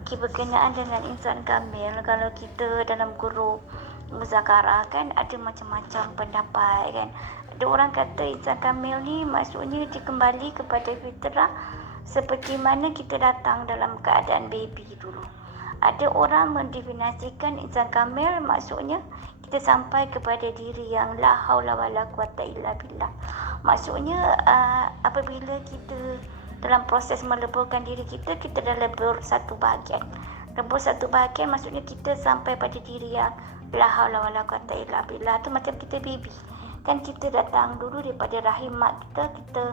Okey, berkenaan dengan insan kamil, kalau kita dalam grup muzakarah kan ada macam-macam pendapat kan. Ada orang kata insan kamil ni maksudnya dia kembali kepada fitrah seperti mana kita datang dalam keadaan baby dulu. Ada orang mendefinisikan insan kamil maksudnya kita sampai kepada diri yang la haula wala quwata illa billah. Maksudnya apabila kita dalam proses meleburkan diri kita dah lebur satu bahagian. Lebur satu bahagian maksudnya kita sampai pada diri yang la haula wala quwata illa billah. Tu macam kita baby. Kan kita datang dulu daripada rahim mak kita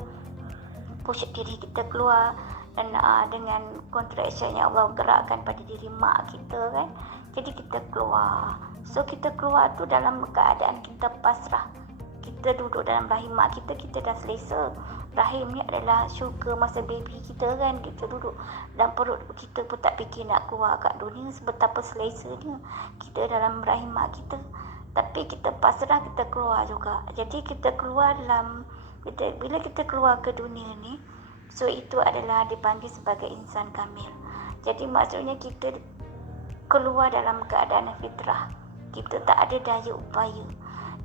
push diri kita keluar dan dengan contraction yang Allah gerakkan pada diri mak kita kan. Jadi kita keluar. So kita keluar tu dalam keadaan kita pasrah. Kita duduk dalam rahim mak kita dah selesa. Rahim ni adalah syurga masa baby kita kan. Kita duduk dalam perut kita pun tak fikir nak keluar kat dunia, sebetapa selesanya kita dalam rahim mak kita. Tapi kita pasrah, kita keluar juga. Jadi kita keluar bila kita keluar ke dunia ni, so itu adalah dipanggil sebagai insan kamil. Jadi maksudnya kita keluar dalam keadaan fitrah. Kita tak ada daya upaya.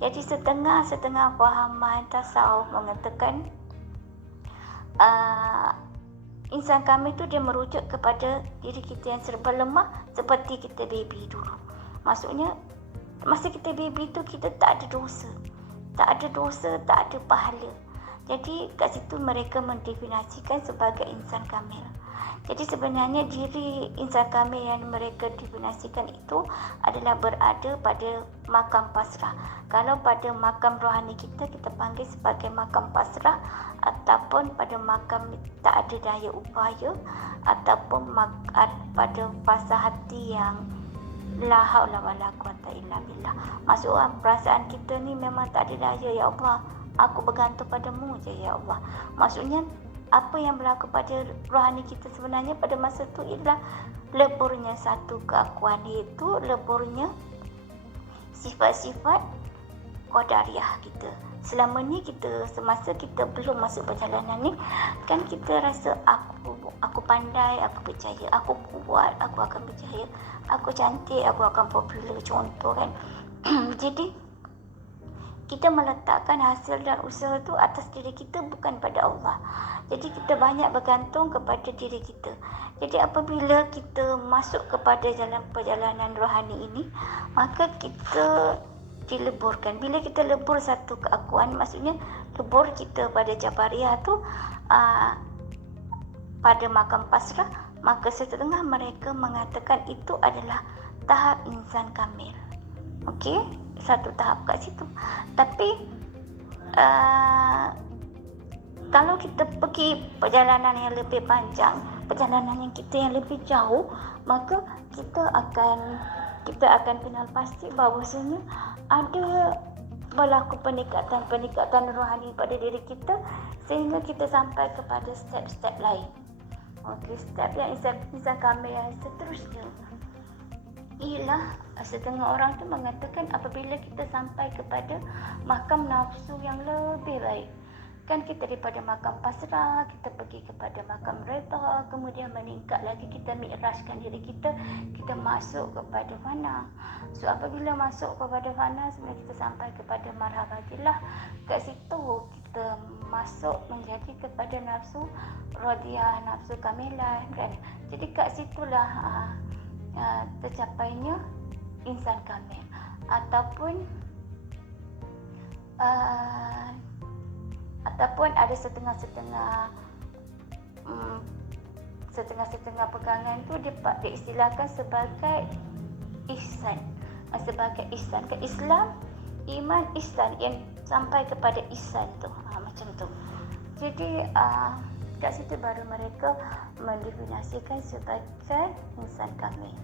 Jadi setengah fahaman tasawuf mengatakan insan kamil tu dia merujuk kepada diri kita yang serba lemah seperti kita baby dulu. Maksudnya masa kita baby tu kita tak ada dosa, tak ada pahala. Jadi kat situ mereka mendefinisikan sebagai insan kamil. Jadi sebenarnya diri insan kamil yang mereka definisikan itu adalah berada pada makam pasrah. Kalau pada makam rohani kita panggil sebagai makam pasrah, ataupun pada makam tak ada daya upaya, ataupun pada fasa hati yang la haula wala quwata illa billah. Maksudnya perasaan kita ni memang tak ada daya, ya Allah, aku bergantung padamu je ya Allah. Maksudnya apa yang berlaku pada rohani kita sebenarnya pada masa tu ialah leburnya satu keakuan, iaitu leburnya sifat-sifat qadariyah kita. Selama ni semasa kita belum masuk perjalanan ni kan kita rasa aku pandai, aku berjaya, aku kuat, aku akan berjaya, aku cantik, aku akan popular, contoh kan. Jadi kita meletakkan hasil dan usaha tu atas diri kita, bukan pada Allah. Jadi kita banyak bergantung kepada diri kita. Jadi apabila kita masuk kepada perjalanan rohani ini, maka kita dileburkan. Bila kita lebur satu keakuan, maksudnya lebur kita pada Jabariyah tu pada makam pasrah, maka setengah mereka mengatakan itu adalah tahap insan kamil. Okey, satu tahap kat situ. Tapi kalau kita pergi perjalanan yang lebih panjang, perjalanan yang kita yang lebih jauh, maka kita akan kenal pasti bahawasanya ada berlaku peningkatan rohani pada diri kita sehingga kita sampai kepada step-step lain. Okey, step yang insan kamil yang seterusnya ialah setengah orang tu mengatakan apabila kita sampai kepada makam nafsu yang lebih baik. Kan kita daripada makam pasrah, kita pergi kepada makam redha, kemudian meningkat lagi, kita mi'rajkan diri kita masuk kepada fana. So apabila masuk kepada fana, sebenarnya kita sampai kepada marhabatillah. Kat situ kita masuk menjadi kepada nafsu radiyah, nafsu kamilah kan. Jadi kat situlah tercapainya insan kamil. Ataupun ada setengah pegangan tu diistilahkan sebagai ihsan. Sebagai ihsan ke Islam, iman, ihsan, yang sampai kepada ihsan tu. Macam tu. Jadi kat situ baru mereka mendefinisikan sebagai insan kamil.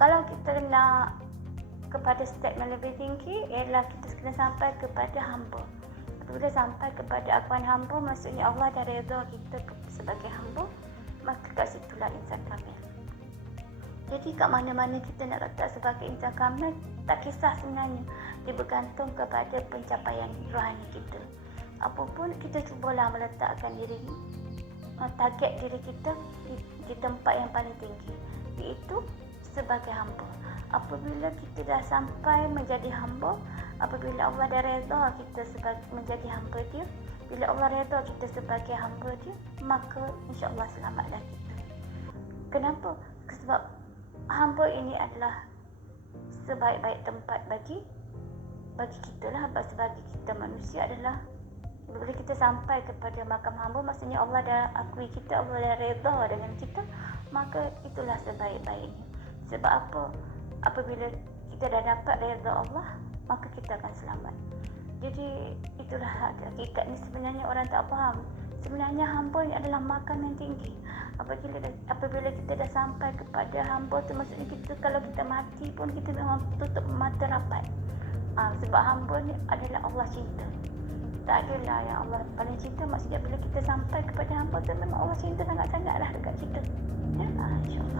Kalau kita nak kepada step yang lebih tinggi, ialah kita kena sampai kepada hamba. Bila sampai kepada akuan hamba, maksudnya Allah dah redha kita sebagai hamba, maka kat situlah insan kamil. Jadi kat mana-mana kita nak letak sebagai insan kamil, tak kisah sebenarnya. Dia bergantung kepada pencapaian rohani kita. Apapun kita cubalah meletakkan diri target diri kita di tempat yang paling tinggi, iaitu sebagai hamba. Apabila kita dah sampai menjadi hamba, apabila Allah dah redha kita menjadi hamba dia, bila Allah redha kita sebagai hamba dia, maka insya-Allah selamatlah kita. Kenapa? Sebab hamba ini adalah sebaik-baik tempat bagi kita lah. Sebagai kita manusia adalah bila kita sampai kepada makam hamba, maksudnya Allah dah akui kita, Allah dah redha dengan kita, maka itulah sebaik-baiknya. Sebab apa? Apabila kita dah dapat redha Allah, maka kita akan selamat. Jadi itulah hakikat ni. Sebenarnya orang tak faham. Sebenarnya hamba ni adalah makam yang tinggi. Apabila kita dah sampai kepada hamba tu, maksudnya kita kalau kita mati pun kita memang tutup mata rapat. Sebab hamba ni adalah Allah cinta. Tak adalah yang Allah paling cinta. Maksudnya bila kita sampai kepada hamba tu, memang Allah cinta sangat-sangat lah dekat kita. Ya, insya-Allah.